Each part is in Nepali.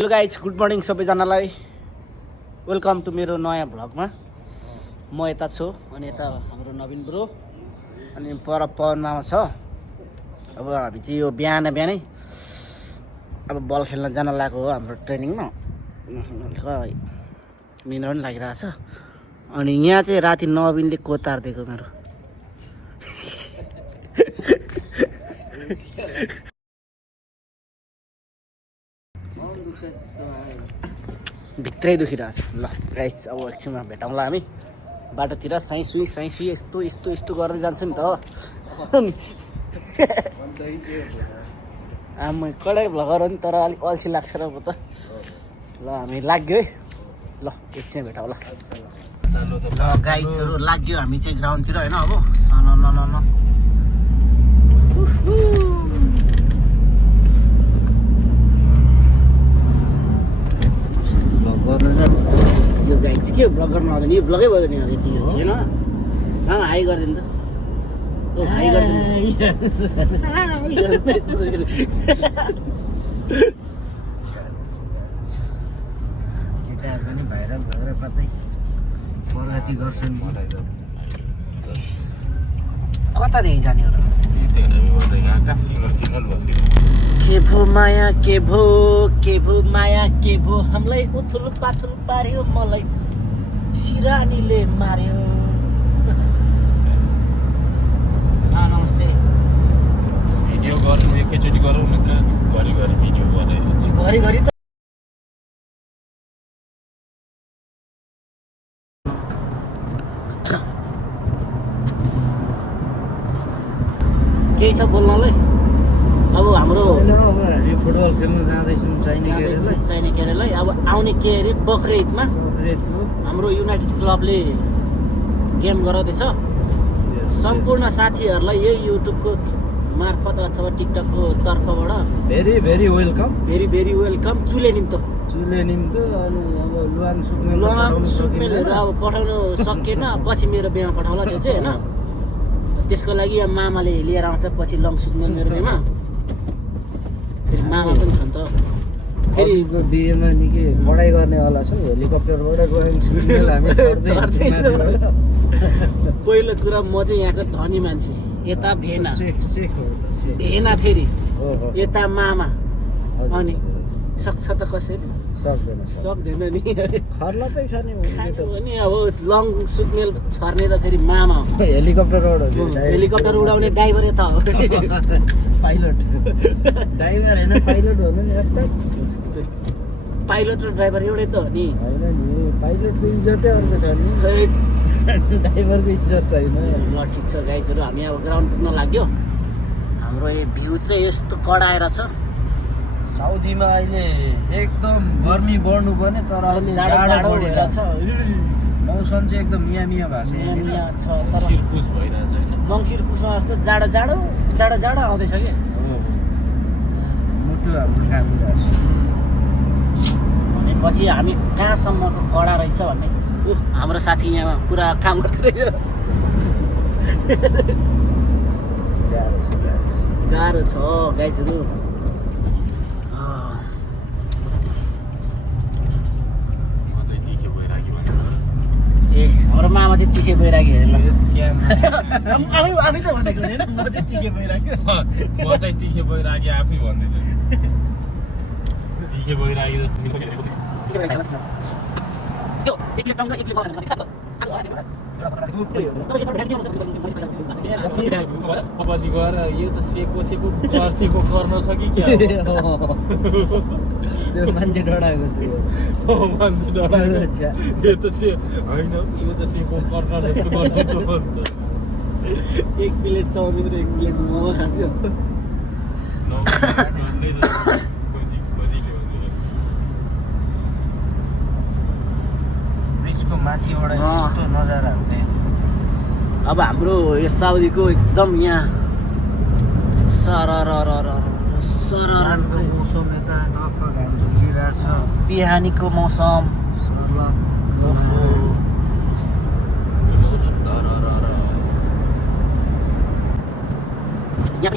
हेलो गाइज, गुड मर्निङ सबैजनालाई। वेलकम टु मेरो नयाँ भ्लगमा। म यता छु अनि यता हाम्रो नवीन ब्रो अनि पर पवन मामा छ। अब हामी चाहिँ यो बिहानै अब बल खेल्न जान लागेको हो हाम्रो ट्रेनिङमा। निन्द्रा पनि लागिरहेछ अनि यहाँ चाहिँ राति नवीनले कोतारिदिएको मेरो। भित्रै दुखिरहेछ। ल गाइस, अब एकछिनमा भेटौँला हामी बाटोतिर। साइँ सुई यस्तो गर्दै जान्छु नि त। आमा कडै भ्लगर हो नि, तर अलिक अल्छी लाग्छ र त। ल हामी लाग्यो है। ल एकछिन भेटौँला। ल गाइजहरू लाग्यो हामी चाहिँ ग्राउन्डतिर होइन। अब यो गाइज के ब्लगर नहुँदैन, यो ब्लगै भयो नि यति होइन। आमा हाई गरिदिनु त। हाई गरिदिनु। केटाहरू पनि भाइरल भएर कतै प्रगति गर्छन्। कतादेखि जाने हो र? के भो माया के भो माया के भो, हामीलाई उथुल पाथुल पार्यो, मलाई सिरानीले मार्यो। नमस्ते। भिडियो गर्नु एकैचोटि गरौँ न, कहाँ घरिघरि भिडियो गरे घरिघरि त केही छ बोल्नलाई। अब हाम्रो हामी फुटबल खेल्न जाँदैछौँ चाहिने केरेलाई। अब आउने के अरे बक्रिदमा हाम्रो युनाइटेड क्लबले गेम गराउँदैछ। सम्पूर्ण साथीहरूलाई यही युट्युबको मार्फत अथवा टिकटकको तर्फबाट भेरी भेरी वेलकम। चुले निम्तो अनि अब लुवाङ सुकमेलहरू अब पठाउनु सकेन, पछि मेरो बिहेमा पठाउला त्यो चाहिँ होइन। त्यसको लागि अब मामाले लिएर आउँछ पछि लङ सुकमेल मेरो बिहेमा। फेरि मामा पनि छ नि त। फेरि बिहेमा निकै पढाइ गर्नेवाला छौँ, हेलिकप्टरबाट गयौँ सुकमेल हामी पहिलो कुरा म चाहिँ यहाँको धनी मान्छे। यता भेना फेरि यता मामा, अनि सक्छ त कसैले? सक्दैन नि। खर्लकै खाने भने अब लङ सुकमेल छर्ने त फेरि मामा हो। हेलिकप्टर उडाउने ड्राइभर यता हो। पाइलट ड्राइभर होइन, पाइलट भन्नु नि। पाइलट र ड्राइभर एउटै त हो नि। होइन नि, पाइलटको इज्जतै अर्को छ नि, ड्राइभरको इज्जत छैन। ल ठिक छ गाइजहरू, हामी अब ग्राउन्ड पुग्न लाग्यो। हाम्रो यो भ्यू चाहिँ यस्तो कडाएर छ। साउदीमा अहिले एकदम गर्मी बढ्नु पर्ने, तर अहिले जाडो भएर छ। मौसम चाहिँ एकदम मिया भएको छ। छ तर सिरकुस भइरहेछ होइन। मङ्सिर पुसमा जस्तो जाडो आउँदैछ कि मुटु हाम्रो कामिरहेको छ। भनेपछि हामी कहाँसम्मको कडा रहेछ भन्ने हाम्रो साथी यहाँ पुरा काम गर्दै रहेछ। गाह्रो छ गाइजहरू। ए हाम्रो मामा चाहिँ तिखे भइराख्यो हेर्नु। आफै त भनेको होइन, म चाहिँ तिखे भइराख्यो। म चाहिँ तिखे भइराखेँ आफै भन्दैछु। तिखे भइराखेँ अपति गएर यो त सेको गर्न सकि क्या त्यो मान्छे डढाएको छु। मान्छे डराएको छ। यो त होइन, यो त सेको कर्न जस्तो गर्नु। एक प्लेट चाउमिन र एक प्लेट मोमो खान्छु। ब्रिजको माथिबाट यस्तो नजारा हुँदैन। अब हाम्रो यो साउदीको एकदम यहाँ सररको मौसम यता टक्क घाम झुलिरहेको छ। बिहानीको मौसम। यहाँ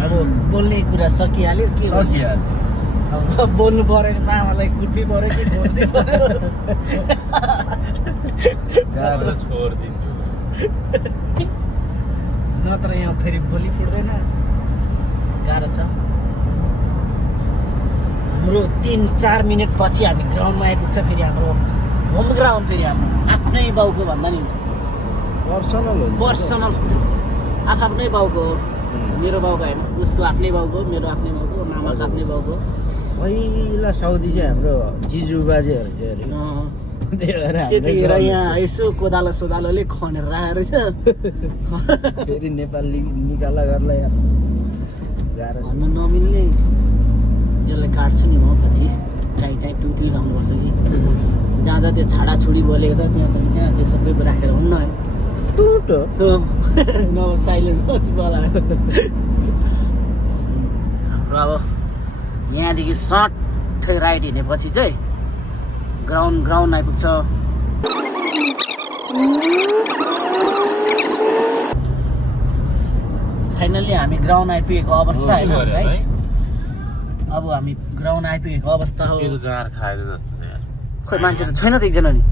अब बोल्ने कुरा सकिहाल्यो के अब बोल्नु पऱ्यो नि मामालाई कुट्नै पऱ्यो कि खोज्नै पऱ्यो छोडिदिन्छु नत्र यहाँ फेरि बोली फुट्दैन गाह्रो छ हाम्रो 3-4 मिनट पछि हामी ग्राउन्डमा आइपुग्छ फेरि हाम्रो होम ग्राउन्ड फेरि हाम्रो आफ्नै बाउको भन्दा नि हुन्छ पर्सनल आफ्नै बाउको हो मेरो बाउको होइन उसको आफ्नै बाउको मेरो आफ्नै बाउको मामाको आफ्नै बाउको पहिला साउदी चाहिँ हाम्रो जिजु बाजेहरू थियो अरे त्यही भएर त्यतिखेर यहाँ यसो कोदालो सोदालोले खनेर राखेको रहेछ फेरि नेपाली निकाला गर्ला यार गाह्रो छ भन्नु नमिल्ने यसलाई काट्छु नि म पछि टाइ टुटी लाउनुपर्छ कि जहाँ जहाँ त्यो छाडाछुडी बोलेको छ त्यहाँ पनि त्यहाँ त्यो सबै राखेर हुन्न है टुटो नभए साइलेन्ट पछि बोलायो हाम्रो अब यहाँदेखि सट्ठै राइट हिँडेपछि चाहिँ ग्राउन्ड आइपुग्छ फाइनल्ली हामी ग्राउन्ड आइपुगेको अवस्था होइन गाइस अब हामी ग्राउन्ड आइपुगेको अवस्था हो यो त जार खाएको जस्तो छ यार खोइ मान्छे त छैन त एकजना नि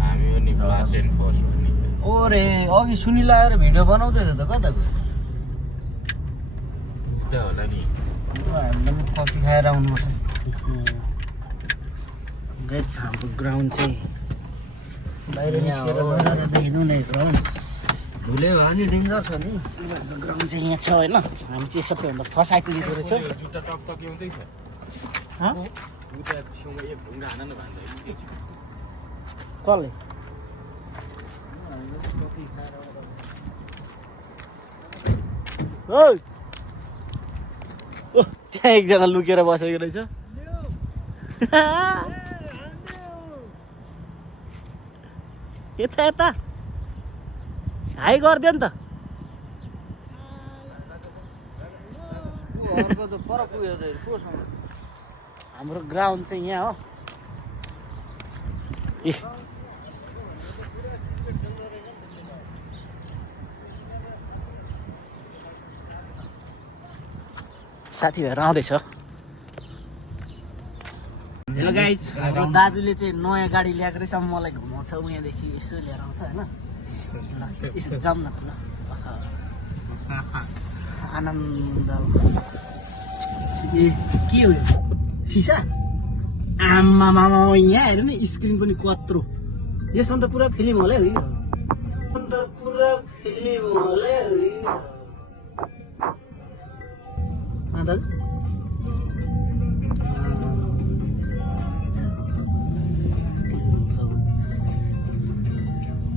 हामी हो नि लास्ट एन्ड फर्स्ट हो नि ओरे अघि सुनिल आएर भिडियो बनाउँदै थियो त कताको उता होला नि हामीलाई पनि कफी खाएर आउनुपर्छ गाइस हाम्रो ग्राउन्ड चाहिँ बाहिर यहाँ निस्केर हो, देख्नु नै ग्राउन्ड धुले भयो नि डेन्जर छ नि ग्राउन्ड चाहिँ यहाँ छ होइन हामी चाहिँ सबैभन्दा फर्स्ट आइपुगेको रहेछ जुत्ता टकटक्याउँदैछ हँ? उता छेउमा एक ढुङ्गा हान न भन्छ कसले ओइ! ओह, त्यहाँ एकजना लुकेर बसेको रहेछ यता यता हाई गरिदियो नि त अर्को त पर पुग्यो त कोसँग हाम्रो ग्राउन्ड चाहिँ यहाँ हो ए साथीभाइहरू आउँदैछ हेलो गाइज हाम्रो दाजुले चाहिँ नयाँ गाडी ल्याएको रहेछ मलाई घुमाउँछ यहाँदेखि यसो लिएर आउँछ होइन यसो जाऊँ न ल आनन्द ए के हो यो सिसा आमामा यहाँ हेर्नु नि स्क्रिन पनि कत्रो यसमा त पुरा फिल्म होला है अन्त पुरा फिल्म होला अन्त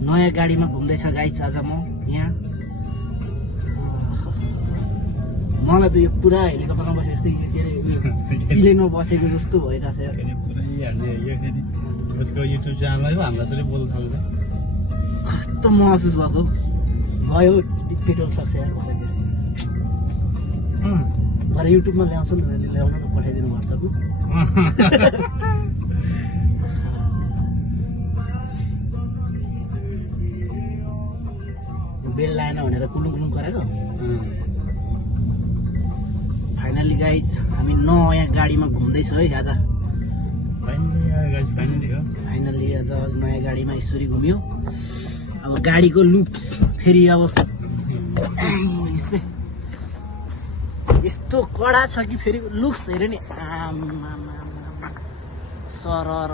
नयाँ गाडीमा घुम्दैछ गाइज आज म यहाँ मलाई त यो पुरा हेलिकप्टरमा बसेको जस्तै के अरे प्लेनमा बसेको जस्तो भइरहेको छ उसको युट्युब च्यानललाई पो हामीलाई जसरी बोल्न थाल्छ कस्तो महसुस भएको भयो पेट्रोल सक्छ यार भरे भरे युट्युबमा ल्याउँछ नि ल्याउन त पठाइदिनु पर्छ बेल लाएन भनेर कुलुङ कुलुङ गरेको फाइनली गाइज हामी नयाँ गाडीमा घुम्दैछौँ है आज फाइनली आज नयाँ गाडीमा यसरी घुम्यो अब गाडीको लुक्स फेरि अब यस्तो कडा छ कि फेरि लुक्स हेऱ्यो नि सरर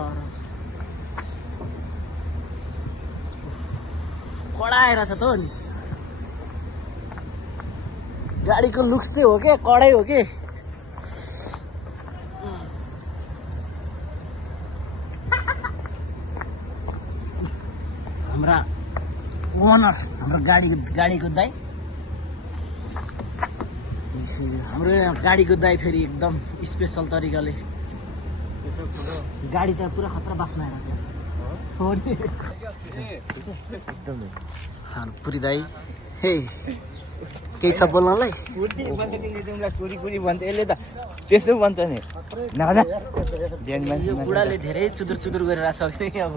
कडा आएर छ त हो नि गाडीको लुक्स चाहिँ हो के कडै हो के हाम्रा ओनर हाम्रो गाडीको दाइ हाम्रो यहाँ गाडीको दाइ फेरि एकदम स्पेसल तरिकाले गाडी त पुरा खतरा बाँच्न आएको छ एकदमै पुरी दाइ हे केही छ बोल्नलाई? कुरी भन्छ तिमीले तिमीलाई कुरी भन्छ यसले त त्यस्तो भन्छ नि नभए ध्यान यो बुढाले धेरै चुदुर चुदुर गरिरहेको छ कि अब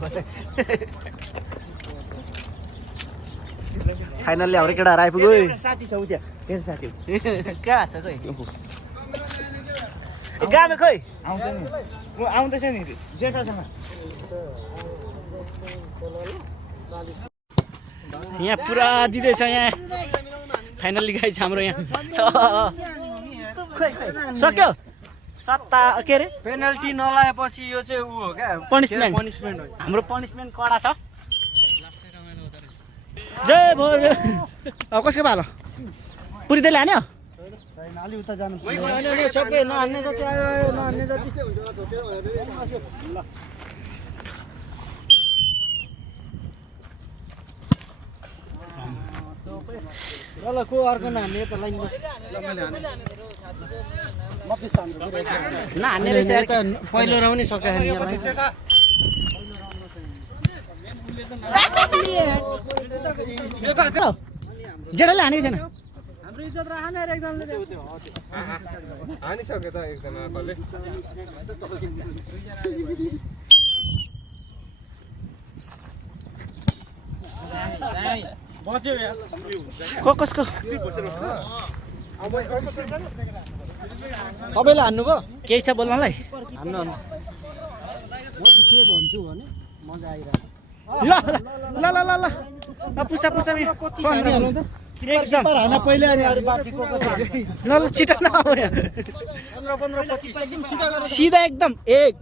फाइनल्ली हाम्रो केटाहरू आइपुग्यो है। साथी छ उ त्यहाँ तेरो साथी कहाँ छ खोइ? गामे खोइ? आउँछ नि म आउँदैछ नि जेठासँग यहाँ पुरा दिँदैछ यहाँ फाइनल्ली गाइस हाम्रो यहाँ छ सक्यो सत्ता के अरे पेनल्टी नलाएपछि यो चाहिँ उ हो क्या पनिसमेन्ट पनिसमेन्ट हो हाम्रो पनिसमेन्ट कडा छ जय भोर अब कसको भालो पुरिँदै हान्यो अलि उता जानु सबै नहान्ने जति आयो नहान्ने जति ल को अर्को नहान्ने त लाइनमा नहान्ने रहेछ यार। पहिलो राउन्ड नै सक्यो नि जेठाले हानेको छैन हाम्रो इज्जत राख्ने एकजनाले हानिसक्यो त एकजनाले बच्यो यार कसको तपाईँले हान्नुभयो केही छ बोल्नलाई? हान्नु म चाहिँ के भन्छु भने मजा आइरहेको ल ल ल ल ल ल पुसा पुसा एकदम हान पहिले अनि अरू बाँकी को ल ल छिटो नआऊ यहाँ 15 25 सिधा एकदम 1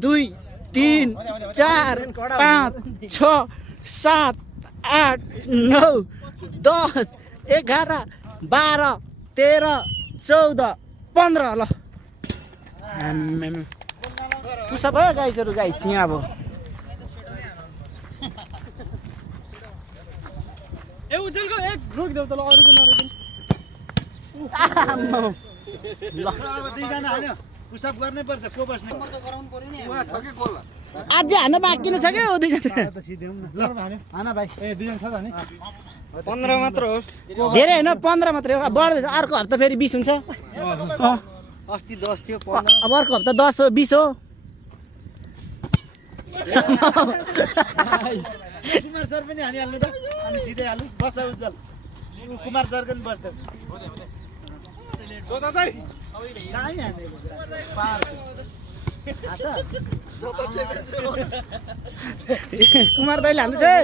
2 3 4 5 6 7 8 9 10 11 12 13 14 15 ल पुसा भयो गाइजहरू गाई चिया अब ए उजेलको एक रोकिदेऊ त ल अरूको नरोकिनु ल दुईजना हान्यो पुसअप गर्नै पर्छ को बस्ने गराउनु पर्यो नि उहाँ छ के गोल अझै हान्न बाँकी नै छ क्या हो दुईजना त सिध्याउँ न ल हान भाइ ए दुईजना छ त नि 15 मात्र हो धेरै होइन 15 मात्रै हो अब बढ्दैछ अर्को हप्ता फेरि 20 हुन्छ अस्ति 10 थियो 15 अब अर्को हप्ता 10 हो 20 हो कुमार सर पनि हानिहाल्नु त अनि सिधै हाल्नु बस्छ उज्जवल कुमार सर पनि बस्छ कुमार दाइले हान्दैछ है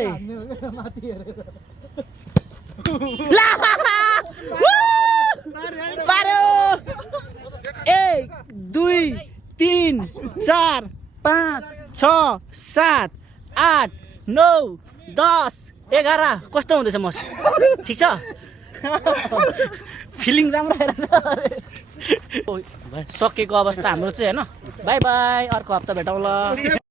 पार्यो 1 2 3 4 5 6 7 8 9 10 11 कस्तो हुँदैछ मस ठिक छ फिलिङ राम्रो आइरहेछ सकेको अवस्था हाम्रो चाहिँ होइन बाई बाई अर्को हप्ता भेटौँला।